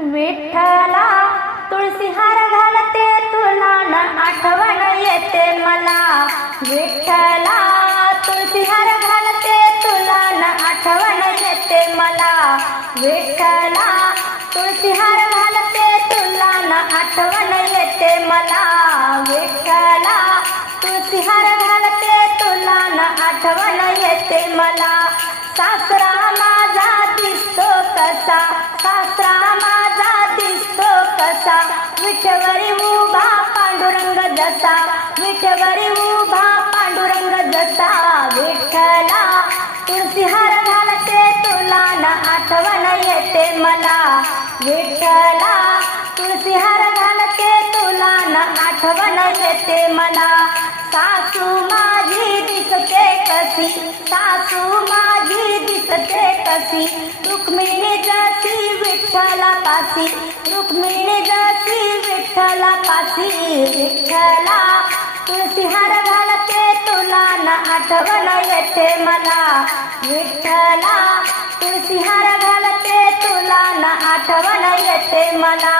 विठ्ठला तुळशी हार घालते तुला न आठवण येते मला। विठ्ठला तुळशी हार घालते तुला न आठवण येते मला। विठ्ठला तुळशी हार घालते तुला न आठवण येते मला। विठ्ठला तुळशी हार घालते तुला न आठवण येते मला। सासरा माझा दिसतो कसा, सासरा माझा दिसतो कसा, विठवरी उभा पांडुरंग जसा, विठवरी उभा पांडुरंग जसा। विठ्ठला तुळशी हार घालते तुला न आठवण येते मला। विठ्ठला तुळशी हार घालते तुला न आठवण येते मला। सासू माझी दिसते कशी, सासू माझी दिसते कशी, रुक्मिणी जशी विठ्ठला पासी, रुक्मिणी जशी विठ्ठला पासी। विठ्ठला तुळशी हार घालते तुला न आठवण येते मला। विठ्ठला तुळशी हार घालते तुला न आठवण येते मला।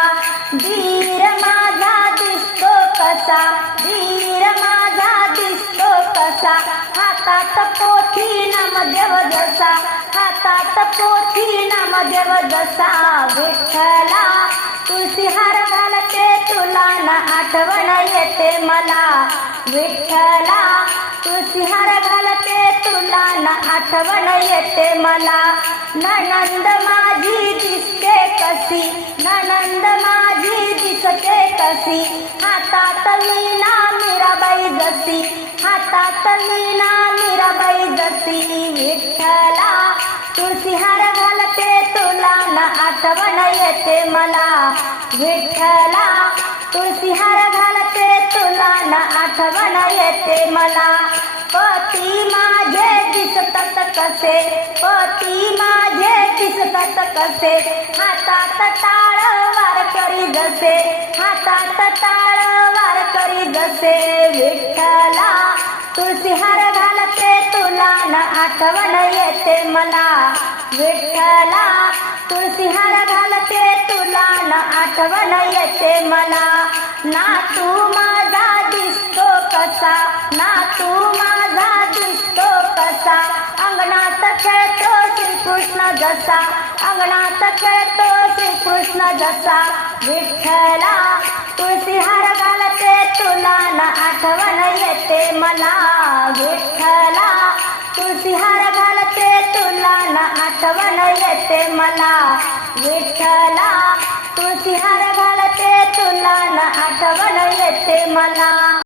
धीर माझा दिसतो कसा, धीर माझा दिसतो कसा, हातात पोथी नामदेव जसा, हातात पोथी नामदेव जसा। विठ्ठला तुळशी हार घालते तुला न आठवण येते मला। विठ्ठला तुळशी हार घालते तुला न आठवण येते मला। नणंद माझी दिसते कशी, नणंद माझी दिसते कशी, हातात लीना मीराबाई जशी, हातात लीना मीराबाई जशी। विठ्ठला तुळशी हार घालते तुला न आठवण येते मला। विठ्ठला तुळशी हार घालते तुला न आठवण येते मला। पती माझे दिसतात कसे, पती माझे दिसतात कसे, हातात टाळ वार करी जसे, हातात टाळ वार करी जसे। विठ्ठला तुळशी हार घालते तुला न आठवण येते मला। विठ्ठला तुळशी हार घालते तुला न आठवण येते मला। नातू माझा दिसतो कसा, नातू माझा दिसतो कसा, अंगणात खेळतो श्रीकृष्ण जसा, अंगणात खेळतो श्रीकृष्ण जसा। विठ्ठला तुळशी हार घालते तुला न आठवण येते मला। विठ्ठला तुळशी हार घालते तुला न आठवण येते मला। विठ्ठला तुळशी हार घालते तुला न आठवण येते मला।